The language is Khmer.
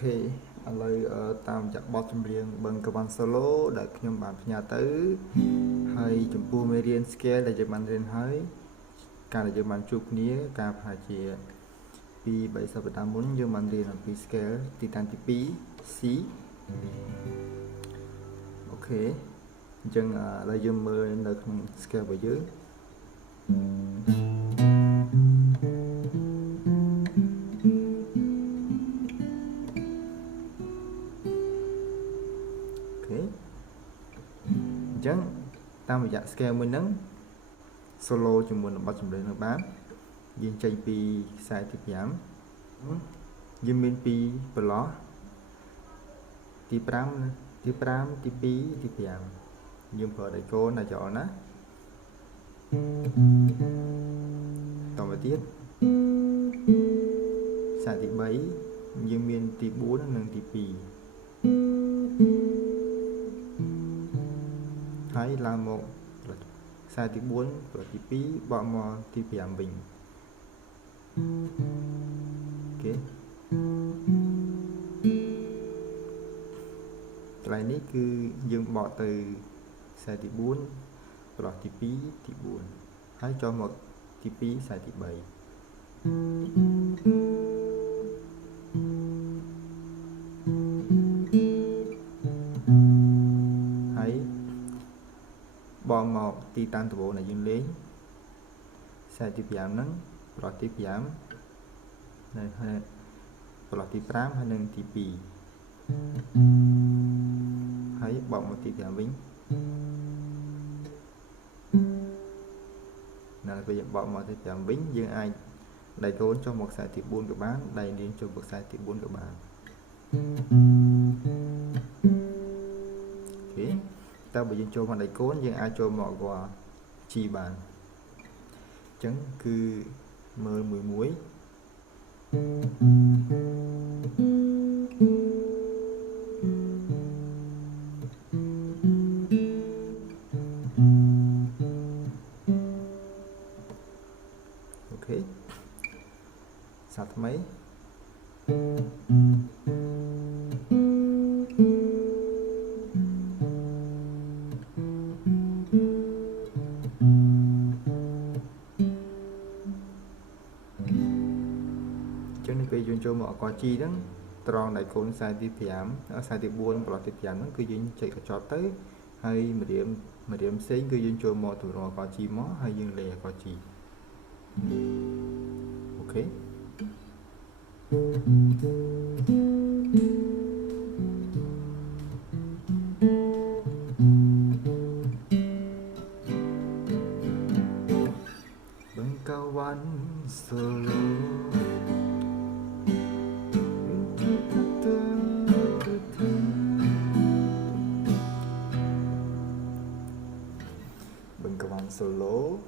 ខេឥឡូវតាមចាក់បទចម្រៀងបឹងកវ៉ាន់ solo ដែលខ្ញុំបានផ្ញើទៅហើយចំពោះមេរៀន scale ដែលយើងបានរៀនហើយការដែលយើងបានជួបគ្នាការប្រហែលជា2-3 សប្តាហ៍មុនយើងបានរៀនអំពី scale ទីតាំងទី2 C អូខេអញ្ចឹងឥឡូវយើងមើលនៅក្នុង scale របស់យើងតាមរយៈ scale មួយហ្នឹង solo ជាមួយនឹងបទចម្រៀងនឹងបានយើងចេញពីខ្សែទី5យើងមានពីប្រឡោះទី5ទី2ទី5យើងប្រើដៃកូនណាចូលណាតទៅទៀតខ្សែទី3យើងមានទី4និងទី2ហើយឡើងមកខ្សែទី4ប្រទី2បកមកទី5វិញអូខេកន្លែងនេះគឺយើងបកទៅខ្សែទី4ប្រទី2ទី4ហើយចូលមកទី2ខ្សែទី3បងមកទីតាំងដំបូងដែលយើងលេងខ្សែទី5ហ្នឹងប្រឡោះទី5នៅហើយប្រឡោះទី5ហើយនឹងទី2ហើយបកមកទី5វិញនៅពេលយើងបកមកទី5វិញយើងអាចដៃកូនចុះមកខ្សែទី4ក៏បានដៃនាងចុះមកខ្សែទី4ក៏បានតើបើយើងចូលមកដៃកូនយើងអាចចូលមកគាត់ G បានអញ្ចឹងគឺមើលមួយអូខេសាថ្មីពេលយើងចូលមកអក្សរ G ហ្នឹងត្រង់ដៃកូនខ្សែទី5ខ្សែទី4ប្រឡោះទី5ហ្នឹងគឺយើងចែកកញ្ចប់ទៅហើយម្រាមផ្សេងគឺយើងចូលមកទម្រង់អក្សរ G មកហើយយើងលេងអក្សរ G អូខេបឹងកវ៉ាន់ solo solo